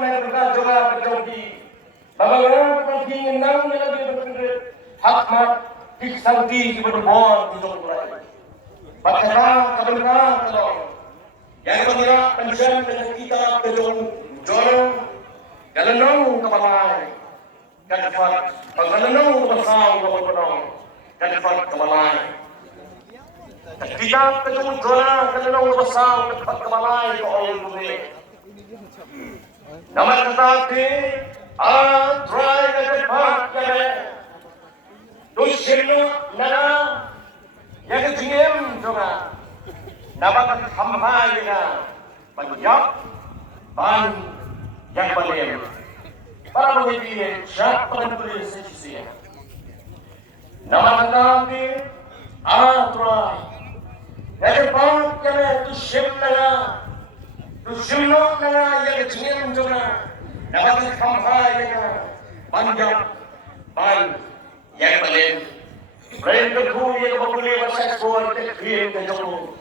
मैं बता जोगा बच्चों की बगल में की नंग लगे बच्चे हक मत किस संती की बड़बोर की जो कुराई बच्चा कबलना करो yang pengira pensiun dengan kita kejong jorong galanong kamalay kadfat pagalanong basaw kamalay kadfat kamalay kita kejong jorong galanong basaw kadfat kamalay ko ay dumi naman katati try kadfat kare dushino nana yang jiem juga dapat hamhainya Punjab ban yang paling para pemimpin siapa penulis sejarah nama kami Atrai yang depan kami tu shimna yang jiem juga dapat hamhainya Punjab ban yang paling Mereka tu yang mempunyai masa sekolah kita kirim ke jauh.